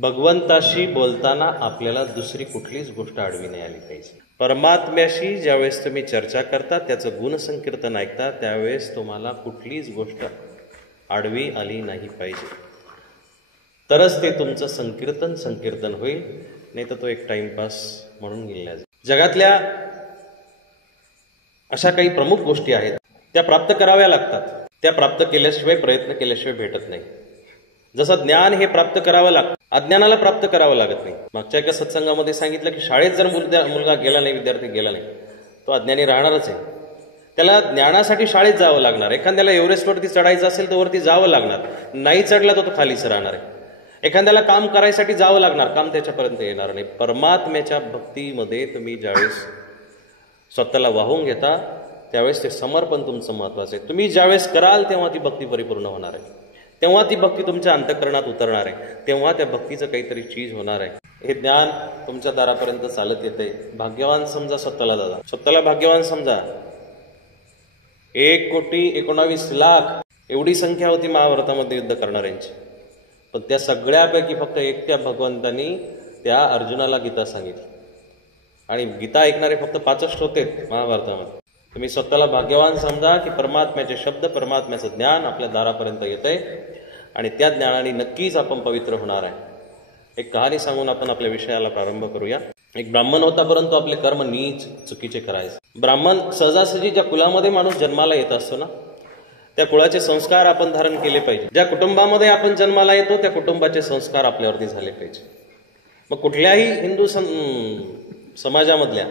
भगवंताशी बोलताना आपल्याला दुसरी कुठलीच गोष्ट आडवी नाही आली पाहिजे. परमात्म्याशी ज्यावेळेस तुम्ही चर्चा करता, त्याचं गुणसंकीर्तन ऐकता, त्यावेळेस तुम्हाला कुठलीच गोष्ट आडवी आली नाही पाहिजे. तरच ते तुमचं संकीर्तन होईल, नाही तर तो एक टाइमपास म्हणून गेला जाईल. जगातल्या अशा काही प्रमुख गोष्टी आहेत, त्या प्राप्त कराव्या लागतात. त्या प्राप्त केल्याशिवाय, प्रयत्न केल्याशिवाय भेटत नाही. जसं ज्ञान हे प्राप्त करावं लागतं, अज्ञानाला प्राप्त करावं लागत नाही. मागच्या एका सत्संगामध्ये सांगितलं की शाळेत जर मुलगा गेला नाही, विद्यार्थी गेला नाही, तो अज्ञानी राहणारच आहे. त्याला ज्ञानासाठी शाळेत जावं लागणार. एखाद्याला एव्हरेस्टवरती चढायचं असेल तर वरती जावं लागणार, नाही चढला तो खालीच राहणार आहे. एखाद्याला काम करायसाठी जावं लागणार, काम त्याच्यापर्यंत येणार नाही. परमात्म्याच्या भक्तीमध्ये तुम्ही ज्यावेळेस स्वतःला वाहून घेता, त्यावेळेस ते समर्पण तुमचं महत्वाचं आहे. तुम्ही ज्यावेळेस कराल तेव्हा ती भक्ती परिपूर्ण होणार आहे, तेव्हा ती भक्ती तुमच्या अंतःकरणात उतरणार आहे, तेव्हा त्या भक्तीचं काहीतरी चीज होणार आहे. हे ज्ञान तुमच्या दारापर्यंत चालत येते. भाग्यवान समजा स्वतःला, दादा स्वतःला भाग्यवान समजा. 1,19,00,000 एवढी संख्या होती महाभारतामध्ये युद्ध करणाऱ्यांची, पण त्या सगळ्यापैकी फक्त एकट्या भगवंतांनी त्या अर्जुनाला गीता सांगितली, आणि गीता ऐकणारे फक्त 5 होते महाभारतामध्ये. तुम्ही स्वतःला भाग्यवान समजा की परमात्म्याचे शब्द, परमात्म्याचं ज्ञान आपल्या दारापर्यंत येतंय, आणि त्या ज्ञानाने नक्कीच आपण पवित्र होणार आहे. एक कहाणी सांगून आपण आपल्या विषयाला प्रारंभ करूया. एक ब्राह्मण होता, परंतु आपले कर्म नीच चुकीचे करायचे. ब्राह्मण सहजासहजी ज्या कुलामध्ये माणूस जन्माला येत असतो ना, त्या कुळाचे संस्कार आपण धारण केले पाहिजे. ज्या कुटुंबामध्ये आपण जन्माला येतो त्या कुटुंबाचे संस्कार आपल्यावरती झाले पाहिजे. मग कुठल्याही हिंदू समाजामधल्या,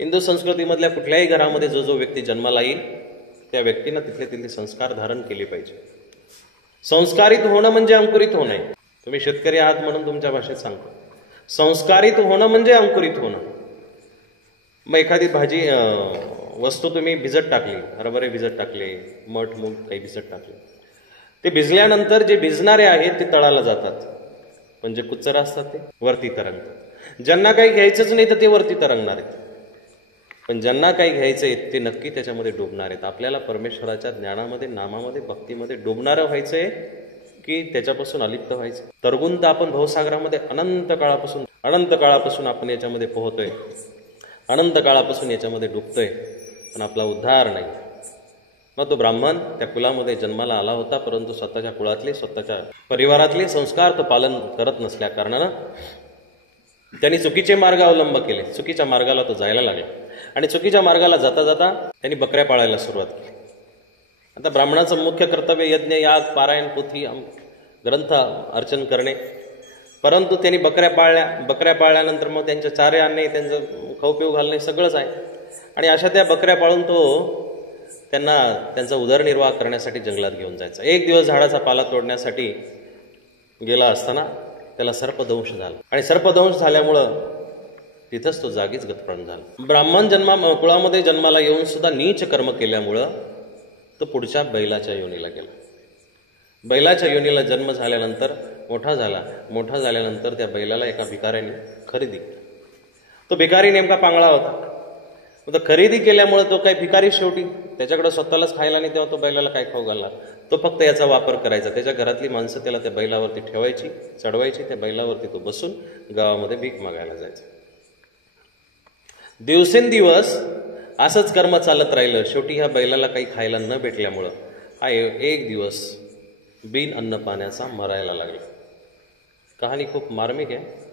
हिंदू संस्कृतीमधल्या कुठल्याही घरामध्ये जो व्यक्ती जन्माला येईल त्या व्यक्तीनं तिथले संस्कार धारण केले पाहिजे. संस्कारित होणं म्हणजे अंकुरित होणं. तुम्ही शेतकरी आहात म्हणून तुमच्या भाषेत सांगतो, संस्कारित होणं म्हणजे अंकुरित होणं. मग एखादी भाजी वस्तू तुम्ही भिजत टाकली, हरभरे भिजत टाकले, मठ मूग काही भिजत टाकले, ते भिजल्यानंतर जे भिजणारे आहेत ते तळाला जातात, पण जे कुचर असतात ते वरती तरंगतात. ज्यांना काही घ्यायचंच नाही तर ते वरती तरंगणार आहेत, पण ज्यांना काही घ्यायचंय ते नक्की त्याच्यामध्ये डुबणार आहेत. आपल्याला परमेश्वराच्या ज्ञानामध्ये, नामामध्ये, भक्तीमध्ये डुबणारं व्हायचंय की त्याच्यापासून अलिप्त व्हायचं. तरगुंत आपण भवसागरामध्ये अनंत काळापासून आपण याच्यामध्ये पोहतोय, अनंत काळापासून याच्यामध्ये डुबतोय, पण आपला उद्धार नाही. मग तो ब्राह्मण त्या कुलामध्ये जन्माला आला होता, परंतु स्वतःच्या कुळातले, स्वतःच्या परिवारातले संस्कार तो पालन करत नसल्या कारणानं त्यांनी चुकीचे मार्ग अवलंब केले. चुकीच्या मार्गाला तो जायला लागला, आणि चुकीच्या मार्गाला जाता जाता त्यांनी बकऱ्या पाळायला सुरुवात केली. आता ब्राह्मणाचं मुख्य कर्तव्य यज्ञ, याग, पारायण, पोथी, ग्रंथ अर्चन करणे, परंतु त्यांनी बकऱ्या पाळल्यानंतर मग त्यांच्या चारे आणणे, त्यांचं खाऊपिऊ घालणे सगळंच आहे. आणि अशा त्या बकऱ्या पाळून तो त्यांना त्यांचा उदरनिर्वाह करण्यासाठी जंगलात घेऊन जायचा. एक दिवस झाडाचा पाला तोडण्यासाठी गेला असताना त्याला सर्पदंश झाला, आणि सर्पदंश झाल्यामुळं तिथंच तो जागीच गतप्राण झाला. ब्राह्मण कुळामध्ये जन्माला येऊन सुद्धा नीच कर्म केल्यामुळं तो पुढच्या बैलाच्या योनीला गेला. बैलाच्या योनीला जन्म झाल्यानंतर मोठा झाल्यानंतर त्या बैलाला एका भिकाऱ्याने खरेदी केली. तो भिकारी नेमका पांगळा होता. तो खरेदी केल्यामुळे तो काही भिकारी शेवटी त्याच्याकडे स्वतःलाच खायला नाही, तेव्हा तो बैलाला काय खाऊ घालणार. तो फक्त याचा वापर करायचा. त्याच्या घरातली माणसं त्याला त्या बैलावरती ठेवायची, चढवायची, त्या बैलावरती तो बसून गावामध्ये भीक मागायला जायचा. दिवसेंदिवस असंच कर्म चालत राहिलं. शेवटी ह्या बैलाला काही खायला न भेटल्यामुळं हा एक दिवस बिन अन्न पाण्याचा मरायला लागला. कहाणी खूप मार्मिक आहे.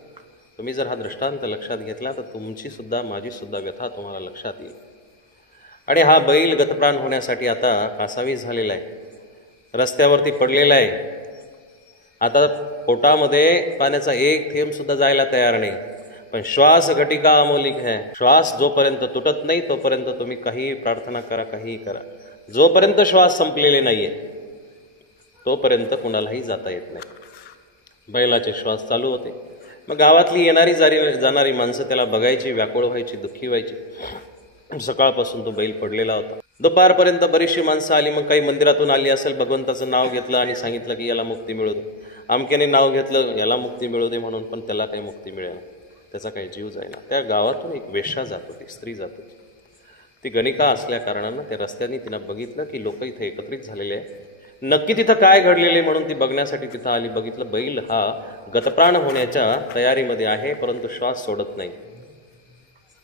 तुम्ही जर हा दृष्टांत लक्षात घेतला तर तुमची सुद्धा, माझी सुद्धा व्यथा तुम्हाला लक्षात येईल. आणि हा बैल गतप्राण होण्यासाठी आता कासावीस झालेला आहे, रस्त्यावरती पडलेला आहे. आता पोटामध्ये पाण्याचा एक थेंब सुद्धा जायला तयार नाही. पण श्वास घटिका अमोलिक है. श्वास जोपर्यंत तुटत नाही तोपर्यंत तुम्ही काही प्रार्थना करा, काहीही करा, जोपर्यंत श्वास संपलेले नाहीये तोपर्यंत कुणालाही जाता येत नाही. बैलाचे श्वास चालू होते. मग गावातली येणारी जाणारी माणसं त्याला बघायची, व्याकुळ व्हायची, दुःखी व्हायची. सकाळपासून तो बैल पडलेला होता. दुपारपर्यंत बरीचशी माणसं आली. मग काही मंदिरातून आली असेल, भगवंताचं नाव घेतलं आणि सांगितलं की याला मुक्ती मिळू दे. अमक्याने नाव घेतलं याला मुक्ती मिळू दे म्हणून, पण त्याला काही मुक्ती मिळेल, त्याचा काही जीव जाईना. त्या गावातून एक वेश्या जात होती, स्त्री जात होती. ती गणिका असल्या कारणानं त्या रस्त्याने तिनं बघितलं की लोक इथे एकत्रित झालेले आहे. नक्की तिथं काय घडलेले म्हणून ती बघण्यासाठी तिथं आली. बघितलं बैल हा गतप्राण होण्याच्या तयारीमध्ये आहे, परंतु श्वास सोडत नाही.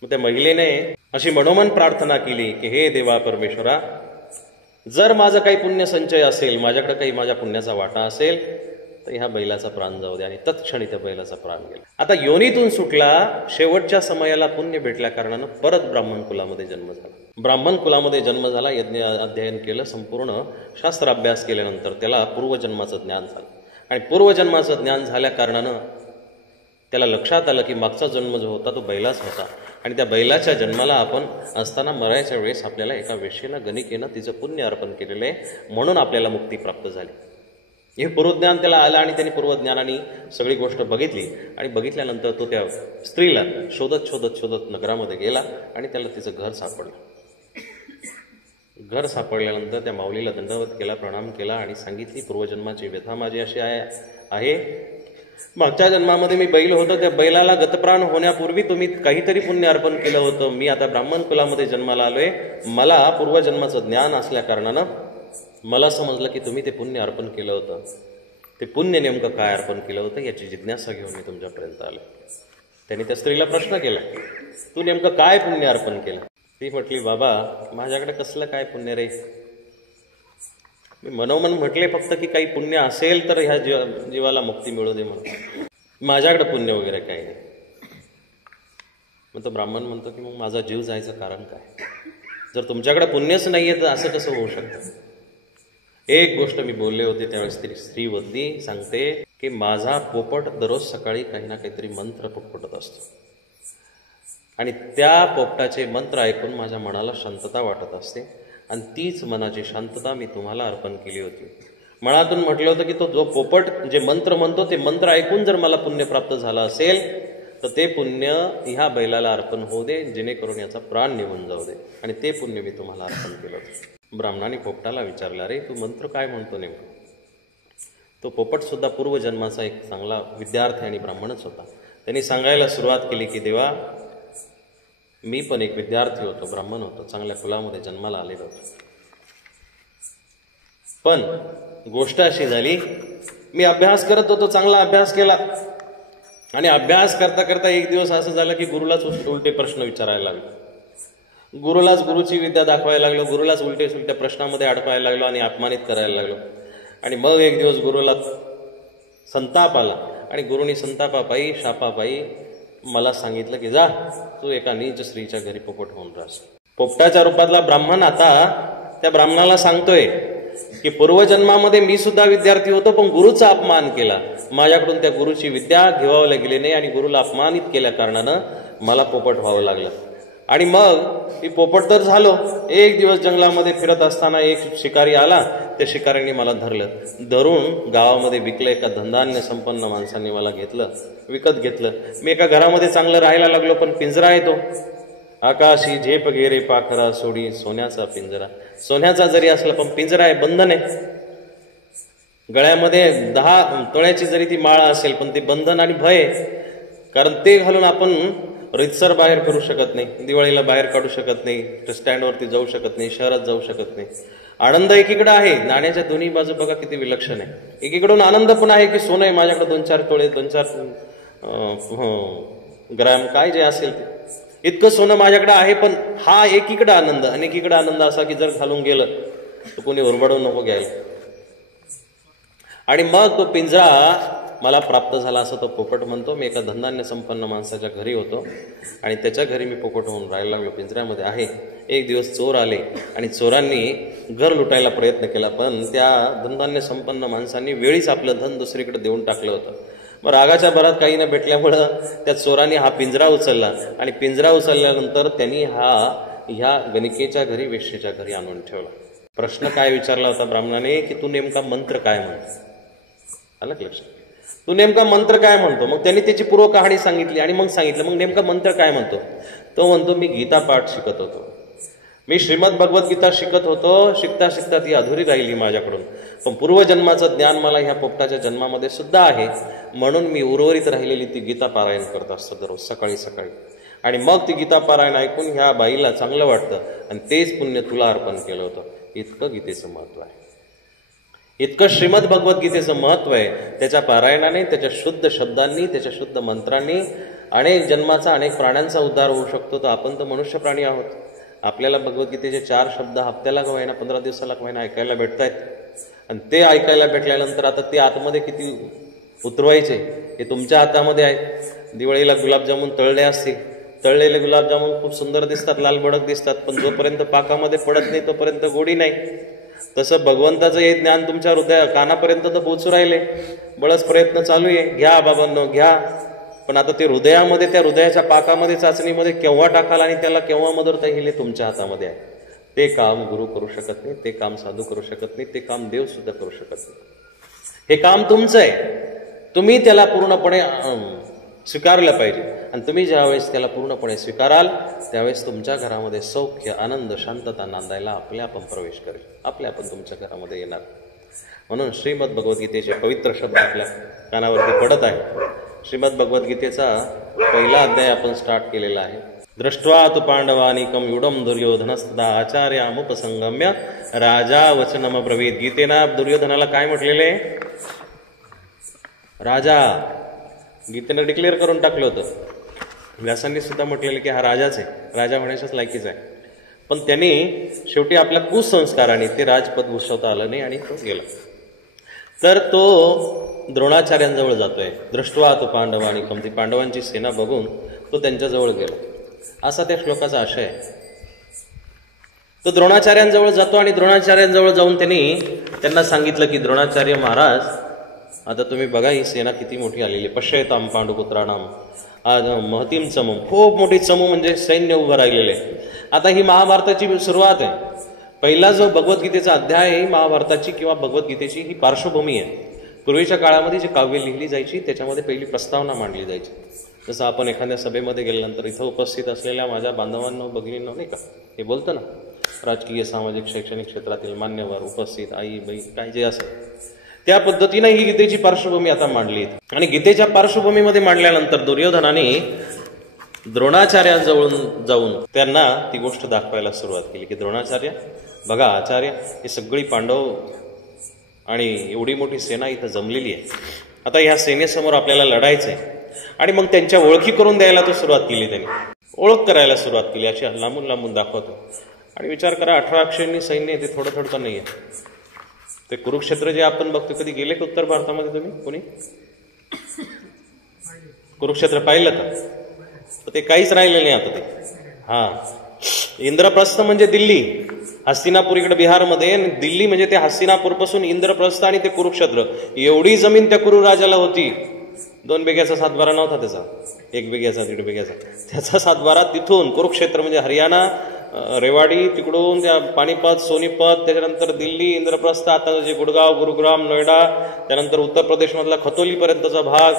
मग त्या महिलेने अशी मनोमन प्रार्थना केली की हे देवा परमेश्वरा, जर माझं काही पुण्य संचय असेल, माझ्याकडे काही माझ्या पुण्याचा वाटा असेल, तर ह्या बैलाचा प्राण जाऊ दे. आणि तत्क्षणी त्या बैलाचा प्राण गेला. आता योनीतून सुटला, शेवटच्या समयाला पुण्य भेटल्या कारणानं परत ब्राह्मण कुलामध्ये जन्म झाला. ब्राह्मण कुलामध्ये जन्म झाला, यज्ञ अध्ययन केलं, संपूर्ण शास्त्र अभ्यास केल्यानंतर त्याला पूर्वजन्माचं ज्ञान झालं. आणि पूर्वजन्माचं ज्ञान झाल्या कारणानं त्याला लक्षात आलं की मागचा जन्म जो होता तो बैलाच होता. आणि त्या बैलाच्या जन्माला आपण असताना मरायच्या वेळेस आपल्याला एका वेश्येनं गणिकेनं तिचं पुण्य अर्पण केलेलं आहे, म्हणून आपल्याला मुक्ती प्राप्त झाली. हे पूर्वज्ञान त्याला आलं आणि त्यांनी पूर्वज्ञानाने सगळी गोष्ट बघितली. आणि बघितल्यानंतर तो त्या स्त्रीला शोधत शोधत शोधत नगरामध्ये गेला आणि त्याला तिचं घर सापडलं. घर सापडल्यानंतर त्या माऊलीला दंडवत केला, प्रणाम केला आणि सांगितली पूर्वजन्माची व्यथा माझी अशी आहे. मागच्या जन्मामध्ये मी बैल होतो, त्या बैलाला गतप्राण होण्यापूर्वी तुम्ही काहीतरी पुण्य अर्पण केलं होतं. मी आता ब्राह्मण कुलामध्ये जन्माला आलोय. मला पूर्वजन्माचं ज्ञान असल्या कारणानं मला समजलं की तुम्ही ते पुण्य अर्पण केलं होतं. ते पुण्य नेमकं काय अर्पण केलं होतं याची जिज्ञासा घेऊन मी तुमच्यापर्यंत आलो. त्यांनी त्या स्त्रीला प्रश्न केला, तू नेमकं काय पुण्य अर्पण केलं? ती म्हटली, बाबा माझ्याकडे कसलं काय पुण्य रे. मी मनोमन म्हटले फक्त की काही पुण्य असेल तर ह्या जीवाला मुक्ती मिळू दे म्हणून, माझ्याकडे पुण्य वगैरे काही नाही. मग तो ब्राह्मण म्हणतो की मग माझा जीव जायचं कारण काय? जर तुमच्याकडे पुण्यच नाहीये तर असं कसं होऊ शकतं? एक गोष्ट मी बोलले होते त्यावेळेस ती स्त्री वदली सांगते की माझा पोपट दररोज सकाळी काही ना काहीतरी मंत्र पुटपुटत असतो आणि त्या पोपटाचे मंत्र ऐकून माझ्या मनाला शांतता वाटत असते आणि तीच मनाची शांतता मी तुम्हाला अर्पण केली होती. मनातून म्हटलं होतं की तो जो पोपट जे मंत्र म्हणतो ते मंत्र ऐकून जर मला पुण्य प्राप्त झालं असेल तर ते पुण्य ह्या बैलाला अर्पण होऊ दे, जेणेकरून याचा प्राण निघून जाऊ दे. आणि ते पुण्य मी तुम्हाला अर्पण केलं होतं. ब्राह्मणाने पोपटाला विचारलं, अरे तू मंत्र काय म्हणतो नेमकं? तो पोपट सुद्धा पूर्वजन्माचा एक चांगला विद्यार्थी आणि ब्राह्मणच होता. त्यांनी सांगायला सुरुवात केली की देवा, मी पण एक विद्यार्थी होतो, ब्राह्मण होतो, चांगल्या कुलामध्ये जन्माला आलेलो होतो. पण गोष्ट अशी झाली, मी अभ्यास करत होतो, चांगला अभ्यास केला आणि अभ्यास करता करता एक दिवस असं झालं की गुरुलाच उलटे प्रश्न विचारायला लागलो. गुरुलाच गुरुची विद्या दाखवायला लागलो, गुरुलाच उलटे सुलट्या प्रश्नामध्ये अडकवायला लागलो आणि अपमानित करायला लागलो. आणि मग एक दिवस गुरुला संताप आला आणि गुरुनी संतापापायी शापापायी मला सांगितलं की जा तू एका नीच स्त्रीच्या घरी पोपट होऊन राहस. पोपटाच्या रूपातला ब्राह्मण आता त्या ब्राह्मणाला सांगतोय की पूर्वजन्मामध्ये मी सुद्धा विद्यार्थी होतो पण गुरुचा अपमान केला, माझ्याकडून त्या गुरुची विद्या घेवावल्या गेली नाही आणि गुरुला अपमानित केल्या कारणानं मला पोपट व्हावं लागलं. आणि मग मी पोपट तर झालो. एक दिवस जंगलामध्ये फिरत असताना एक शिकारी आला, त्या शिकाऱ्यांनी मला धरून गावामध्ये विकलं. एका धनधान्य संपन्न माणसांनी मला विकत घेतलं. मी एका घरामध्ये चांगलं राहायला लागलो, पण पिंजरा येतो. आकाशी झेप गेरे पाखरा सोडी सोन्याचा पिंजरा. सोन्याचा जरी असला पण पिंजरा आहे, बंधन आहे. गळ्यामध्ये 10 तोळ्याची जरी ती माळा असेल पण ते बंधन आणि भय, कारण ते घालून आपण रितसर बाहेर करू शकत नाही, दिवाळीला बाहेर काढू शकत नाही, स्टँडवरती जाऊ शकत नाही, शहरात जाऊ शकत नाही. आनंद एकीकडे आहे, नाण्याच्या दोन्ही बाजू बघा किती विलक्षण आहे. एकीकडून आनंद पण आहे की सोनं आहे माझ्याकडे, 2-4 तोळे, 2-4 ग्रॅम काय जे असेल ते इतकं सोनं माझ्याकडे आहे. पण हा एकीकडे आनंद आणि एकीकडे आनंद असा की जर घालून गेलं तर कोणी ओरबाडून नको घ्यायला. आणि मग तो पिंजरा मला प्राप्त झाला असं तो पोपट म्हणतो. मी एका धनधान्य संपन्न माणसाच्या घरी होतो आणि त्याच्या घरी मी पोपट होऊन राहायला लागलो, पिंजऱ्यामध्ये आहे. एक दिवस चोर आले आणि चोरांनी घर लुटायला प्रयत्न केला, पण त्या धनधान्य संपन्न माणसांनी वेळीच आपलं धन दुसरीकडे देऊन टाकलं होतं. मग रागाच्या भरात काही न भेटल्यामुळं त्या चोरांनी हा पिंजरा उचलला आणि पिंजरा उचलल्यानंतर त्यांनी ह्या गणिकेच्या घरी, वेश्येच्या घरी आणून ठेवला. प्रश्न काय विचारला होता ब्राह्मणाने की तू नेमका मंत्र काय म्हणतो? आलं का लक्षात? तू नेमका मंत्र काय म्हणतो? मग त्यांनी त्याची पूर्व कहाणी सांगितली आणि मग सांगितलं मग नेमका मंत्र काय म्हणतो. तो म्हणतो मी गीता पाठ शिकत होतो, मी श्रीमद भगवद्गीता शिकत होतो. शिकता शिकता ती अधुरी राहिली माझ्याकडून, पण पूर्वजन्माचं ज्ञान मला ह्या पोपटाच्या जन्मामध्ये सुद्धा आहे, म्हणून मी उर्वरित राहिलेली ती गीता पारायण करत असतो दररोज सकाळी सकाळी. आणि मग ती गीता पारायण ऐकून ह्या बाईला चांगलं वाटतं आणि तेच पुण्य तुला अर्पण केलं होतं. इतकं गीतेचं महत्व आहे. इतकं श्रीमद भगवद्गीतेचं महत्व आहे. त्याच्या पारायणाने, त्याच्या शुद्ध शब्दांनी, त्याच्या शुद्ध मंत्रांनी अनेक जन्माचा, अनेक प्राण्यांचा उद्धार होऊ शकतो. तर आपण तर मनुष्य प्राणी आहोत. आपल्याला भगवद्गीतेचे 4 शब्द हप्त्याला का होईना, 15 दिवसाला का होईना ऐकायला भेटतायत. आणि ते ऐकायला भेटल्यानंतर आता ते आतमध्ये किती उतरवायचे हे तुमच्या हातामध्ये आहे. दिवाळीला गुलाबजामुन तळले असतील, तळलेले गुलाबजामुन खूप सुंदर दिसतात, लाल भडक दिसतात, पण जोपर्यंत पाकामध्ये पडत नाही तोपर्यंत गोडी नाही. तसं भगवंताचं हे ज्ञान तुमच्या हृदय कानापर्यंत तर पोहोचू राहिले, बळच प्रयत्न चालू आहे. घ्या बाबांनो घ्या, पण आता ते हृदयामध्ये, त्या हृदयाच्या पाकामध्ये, चाचणीमध्ये केव्हा टाकाल आणि त्याला केव्हा मदत येईल हे तुमच्या हातामध्ये आहे. ते काम गुरु करू शकत नाही, ते काम साधू करू शकत नाही, ते काम देव सुद्धा करू शकत नाही. हे काम तुमचं आहे. तुम्ही त्याला पूर्णपणे स्वीकारलं पाहिजे. आणि तुम्ही ज्यावेळेस त्याला पूर्णपणे स्वीकाराल त्यावेळेस तुमच्या घरामध्ये सौख्य, आनंद, शांतता नांदायला आपल्या आपण प्रवेश करेल, आपल्या आपण तुमच्या घरामध्ये येणार. म्हणून श्रीमद भगवद्गीतेचे पवित्र शब्द आपल्या कानावरती पडत आहे. श्रीमद भगवद्गीतेचा पहिला अध्याय आपण स्टार्ट केलेला आहे. दृष्ट्वा तु पांडवानिकम युडम दुर्योधनस्तदा आचार्यामुपसंगम्य राजा वचनम ब्रवीत. गीतेना दुर्योधनाला काय म्हटलेले? राजा. गीतेनं डिक्लेअर करून टाकलं होतं. व्यासांनी सुद्धा म्हटलेलं की हा राजाच आहे, राजा होण्याच्याच लायकीच आहे. पण त्यांनी शेवटी आपल्या कुसंस्काराने ते राजपद भूषवता आलं नाही आणि तो गेला. तर तो द्रोणाचार्यांजवळ जातोय. दृष्ट्वा तु पांडवानिकम, ती पांडवांची सेना बघून तो त्यांच्याजवळ गेला, असा त्या श्लोकाचा आशय आहे. तो द्रोणाचार्यांजवळ जातो आणि द्रोणाचार्यांजवळ जाऊन त्यांना सांगितलं की द्रोणाचार्य महाराज, आता तुम्ही बघा ही सेना किती मोठी आलेली. पश्यताम पांडुपुत्राणाम आज महतीम चमू, खूप मोठी चमू म्हणजे सैन्य उभं राहिलेले. आता ही महाभारताची सुरुवात आहे. पहिला जो भगवद्गीतेचा अध्याय आहे ही महाभारताची किंवा भगवद्गीतेची ही पार्श्वभूमी आहे. पूर्वीच्या काळामध्ये जी काव्य लिहिली जायची त्याच्यामध्ये पहिली प्रस्तावना मांडली जायची. जसं आपण एखाद्या सभेमध्ये गेल्यानंतर इथं उपस्थित असलेल्या माझ्या बांधवांनो, भगिनींनो, नाही का, हे बोलतं ना, राजकीय, सामाजिक, शैक्षणिक क्षेत्रातील मान्यवर उपस्थित, आई बहीण काय जे असेल, त्या पद्धतीनं ही गीतेची पार्श्वभूमी आता मांडली. आणि गीतेच्या पार्श्वभूमीमध्ये मांडल्यानंतर दुर्योधनाने द्रोणाचार्यांजवळून जाऊन त्यांना ती गोष्ट दाखवायला सुरुवात केली की द्रोणाचार्य बघा, आचार्य, ही सगळी पांडव आणि एवढी मोठी सेना इथं जमलेली आहे. आता ह्या सेनेसमोर आपल्याला लढायचंय. आणि मग त्यांच्या ओळखी करून द्यायला तो सुरुवात केली. त्यांनी ओळख करायला सुरुवात केली, अशी लांबून लांबून दाखवतो. आणि विचार करा, 18 अक्षरांनी सैन्य ते थोडं थोडं नाही आहे. ते कुरुक्षेत्र जे आपण बघतो, कधी गेले का उत्तर भारतामध्ये तुम्ही कोणी? कुरुक्षेत्र पाहिलं का? तर ते काहीच राहिलेलं नाही आता ते. इंद्रप्रस्थ म्हणजे दिल्ली, हस्तिनापूर इकडे बिहारमध्ये, दिल्ली म्हणजे ते हस्तिनापूर पासून इंद्रप्रस्थ आणि ते कुरुक्षेत्र, एवढी जमीन त्या कुरु राजाला होती. 2 बिघ्याचा 7-12 नव्हता त्याचा, 1 बिघ्याचा 1.5 बिघ्याचा, त्याचा 7-12. तिथून कुरुक्षेत्र म्हणजे हरियाणा, रेवाडी, तिकडून त्या पानिपत, सोनीपत, त्याच्यानंतर दिल्ली, इंद्रप्रस्थ, आता जे गुडगाव, गुरुग्राम, नोएडा, त्यानंतर उत्तर प्रदेश मधला खतोली पर्यंतचा भाग,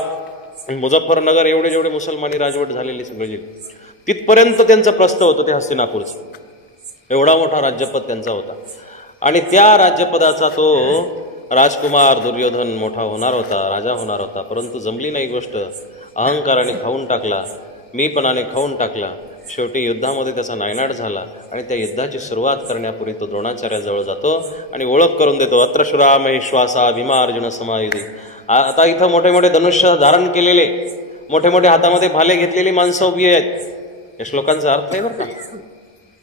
मुझफ्फरनगर, एवढे जेवढे मुसलमानी राजवट झालेली सगळी तिथपर्यंत त्यांचं प्रस्थ होतं ते हस्तिनापूरचं. एवढा मोठा राज्यपद त्यांचा होता. आणि त्या राज्यपदाचा तो राजकुमार दुर्योधन मोठा होणार होता, राजा होणार होता. परंतु जमली नाही गोष्ट. अहंकाराने खाऊन टाकला, मीपणाने खाऊन टाकला. शेवटी युद्धामध्ये त्याचा नायनाट झाला. आणि त्या युद्धाची सुरुवात करण्यापूर्वी तो द्रोणाचार्याजवळ जातो आणि ओळख करून देतो. अत्र श्रुरा महेश्वासा भीमा अर्जुन समायुधी. आता इथं मोठे मोठे धनुष्य धारण केलेले, मोठे मोठे हातामध्ये भाले घेतलेली माणसं उभी आहेत. या श्लोकांचा अर्थ आहे बरं का.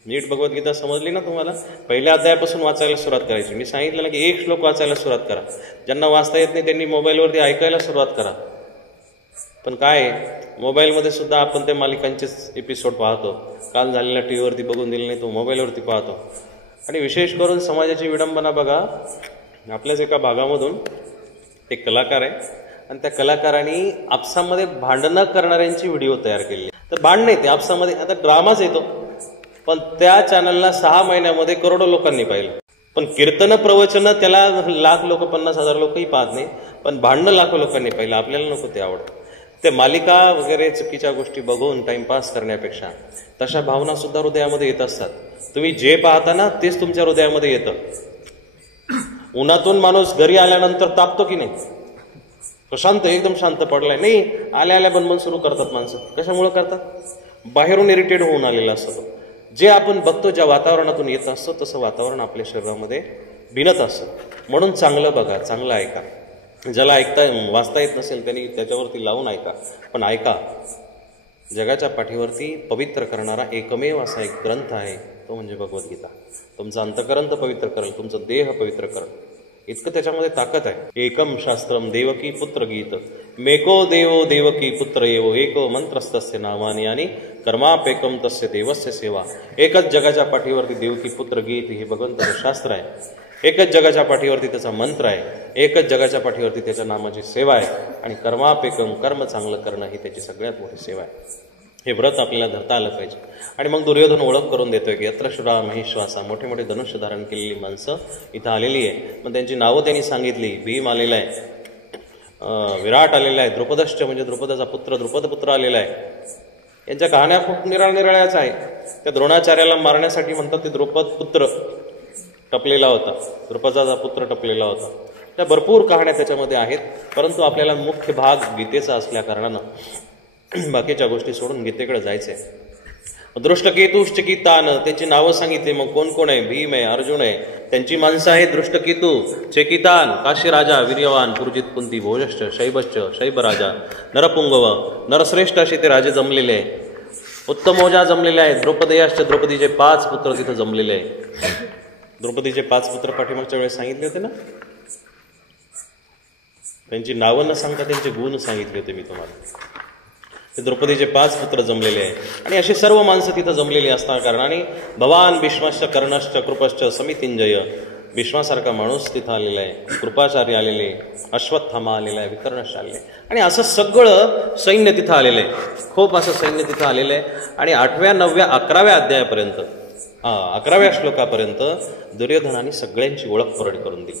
नीट भगवद्गीता समजली ना तुम्हाला? पहिल्या अध्यायापासून वाचायला सुरुवात करायची. मी सांगितलं ना की 1 श्लोक वाचायला सुरुवात करा. ज्यांना वाचता येत नाही त्यांनी मोबाईलवरती ऐकायला सुरुवात करा. पण काय, मोबाईलमध्ये सुद्धा आपण त्या मालिकांचेच एपिसोड पाहतो. काल झालेल्या टीव्हीवरती बघून दिले नाही, तो मोबाईलवरती पाहतो. आणि विशेष करून समाजाची विडंबना बघा, आपल्याच एका भागामधून एक कलाकार आहे आणि त्या कलाकारांनी आपसामध्ये भांडणं करणाऱ्यांची व्हिडिओ तयार केली. तर भांडण नाही ते आपसामध्ये, आता ड्रामाच येतो. पण त्या चॅनलला 6 महिन्यामध्ये करोडो लोकांनी पाहिलं. पण कीर्तन प्रवचन त्याला लाख लोक, 50,000 लोकही पाहत नाही. पण भांडणं लाखो लोकांनी पाहिलं. आपल्याला नको ते आवडतं. ते मालिका वगैरे चुकीच्या गोष्टी बघून टाइमपास करण्यापेक्षा तशा भावना सुद्धा हृदयामध्ये येत असतात. तुम्ही जे पाहता ना तेच तुमच्या हृदयामध्ये येतं. उन्हातून माणूस घरी आल्यानंतर तापतो की नाही? शांत, एकदम शांत पडलाय, नाही आल्या आल्या बनबन सुरू करतात माणसं. कशामुळे करतात? बाहेरून इरिटेट होऊन आलेलं असतं. जे आपण बघतो, ज्या वातावरणातून येत असतं तसं वातावरण आपल्या शरीरामध्ये भिनत असं. म्हणून चांगलं बघा, चांगलं ऐका. ज्याला वाचता येत नसेल त्यांनी त्याच्यावरती लावून ऐका, पण ऐका. जगाच्या पाठीवरती पवित्र करणारा एकमेव असा एक ग्रंथ आहे, तो म्हणजे भगवद्गीता. तुमचं अंतकरण तर पवित्र करेल, तुमचं देह पवित्र करेल, इतकं त्याच्यामध्ये ताकद आहे. एकम शास्त्रम देवकी पुत्र गीत, मेको देवो देवकी पुत्र येवो, एको मंत्रस्तस्य नामानी आणि कर्मापेकम तस्य देवस्य सेवा. एकच जगाच्या पाठीवरती देवकी पुत्र गीत हे भगवंताचं शास्त्र आहे. एकच जगाच्या पाठीवरती त्याचा मंत्र आहे. एकच जगाच्या पाठीवरती त्याच्या नामाची सेवा आहे. आणि कर्मापेकम, कर्म चांगलं करणं ही त्याची सगळ्यात मोठी सेवा आहे. हे व्रत आपल्याला धरता आलं पाहिजे. आणि मग दुर्योधन ओळख करून देतोय की यत्र शुरा महिश्वासा, मोठे मोठे धनुष्य धारण केलेली माणसं इथं आलेली आहे. मग त्यांची नावं त्यांनी सांगितली. भीम आलेला आहे, विराट आलेला आहे, द्रुपदश्च म्हणजे द्रुपदाचा पुत्र द्रुपदपुत्र आलेला आहे. यांच्या कहाण्या खूप निराळ्याच आहे. त्या द्रोणाचार्याला मारण्यासाठी म्हणतात ते द्रुपद पुत्र टपलेला होता, द्रुपदाचा पुत्र टपलेला होता. त्या भरपूर कहाण्या त्याच्यामध्ये आहेत. परंतु आपल्याला मुख्य भाग गीतेचा असल्या कारणानं बाकीच्या गोष्टी सोडून गीतेकडे जायचंय. दृष्टकेतुश्च कीतान, त्याची नावं सांगितली. मग कोण कोण आहे? भीम आहे, अर्जुन आहे, त्यांची माणसं आहेत दृष्टकेतू, चेकितान, काशी राजा, वीर्यवान, पुरजित, कुंती, भोजश्च, शैब राजा, नरपुंगव, नरश्रेष्ठ असे ते राजे जमलेले आहे. उत्तमोजा जमलेले आहेत. द्रौपदयाश्च, द्रौपदीचे 5 पुत्र तिथं जमलेले आहे. द्रौपदीचे 5 पुत्र पाठीमागच्या वेळेस सांगितले होते ना. त्यांची नावं न सांगता त्यांचे गुण सांगितले होते मी तुम्हाला. ते द्रौपदीचे 5 पुत्र जमलेले आहे. आणि अशी सर्व माणसं तिथं जमलेली असणार कारणाने भवान भीष्मश्च, कर्णश्च, कृपश्च, समितिंजय, भीष्मासारखा माणूस तिथं आलेला आहे, कृपाचार्य आलेले, अश्वत्थामा आलेला आहे, विकर्णश आलेले, आणि असं सगळं सैन्य तिथं आलेलं आहे. खूप असं सैन्य तिथं आलेलं आहे. आणि 8व्या, 9व्या, 11व्या अध्यायापर्यंत 11व्या श्लोकापर्यंत दुर्योधनाने सगळ्यांची ओळख कोरडी करून दिली.